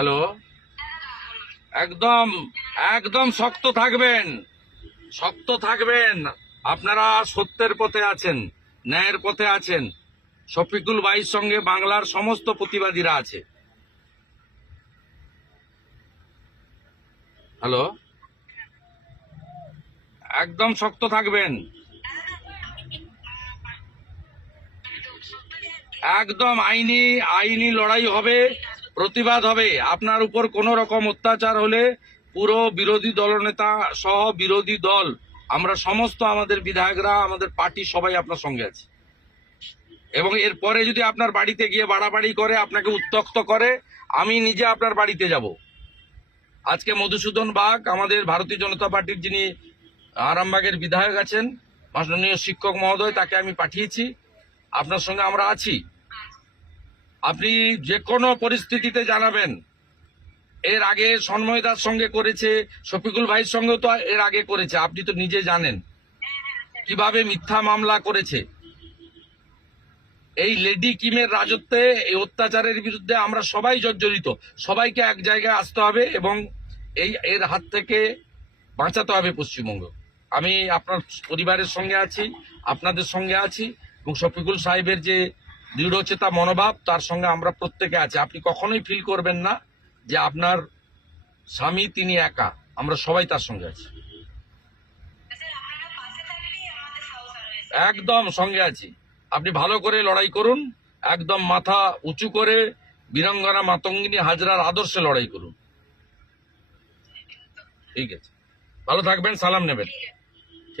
Hello, একদম একদম শক্ত থাকবেন, শক্ত থাকবেন। আপনারা সত্যের পথে আছেন, ন্যায়ের পথে আছেন। শফিকুল ভাইয়ের সঙ্গে বাংলার সমস্ত প্রতিবাদীরা আছে। হ্যালো, একদম শক্ত থাকবেন, একদম আইনি আইনি লড়াই হবে, প্রতিবাদ হবে। আপনার উপর কোনো রকম অত্যাচার হলে পুরো বিরোধী দলনেতা সহ বিরোধী দল, আমরা সমস্ত আমাদের বিধায়করা, আমাদের পার্টি সবাই আপনার সঙ্গে আছে। এবং এরপরে যদি আপনার বাড়িতে গিয়ে বাড়াবাড়ি করে, আপনাকে উত্ত্যক্ত করে, আমি নিজে আপনার বাড়িতে যাব। আজকে মধুসূদন বাগ, আমাদের ভারতীয় জনতা পার্টির যিনি আরামবাগের বিধায়ক আছেন, মাননীয় শিক্ষক মহোদয়, তাকে আমি পাঠিয়েছি। আপনার সঙ্গে আমরা আছি। আপনি যে কোনো পরিস্থিতিতে জানাবেন। এর আগে সন্ময় দার সঙ্গে করেছে, শফিকুল ভাইয়ের সঙ্গেও তো এর আগে করেছে। আপনি তো নিজে জানেন কিভাবে মিথ্যা মামলা করেছে। এই লেডি কিমের রাজত্বে, এই অত্যাচারের বিরুদ্ধে আমরা সবাই জর্জরিত। সবাইকে এক জায়গায় আসতে হবে এবং এর হাত থেকে বাঁচাতে হবে পশ্চিমবঙ্গ। আমি আপনার পরিবারের সঙ্গে আছি, আপনাদের সঙ্গে আছি, এবং শফিকুল সাহেবের যে দৃঢ়চেতা মনোভাব, তার সঙ্গে আমরা প্রত্যেকে আছি। আপনি কখনোই ফিল করবেন না যে আপনার স্বামী তিনি একা, আমরা সবাই তার সঙ্গে আছি, একদম সঙ্গে আছি। আপনি ভালো করে লড়াই করুন, একদম মাথা উঁচু করে বীরাঙ্গনা মাতঙ্গিনী হাজরার আদর্শে লড়াই করুন। ঠিক আছে, ভালো থাকবেন, সালাম নেবেন।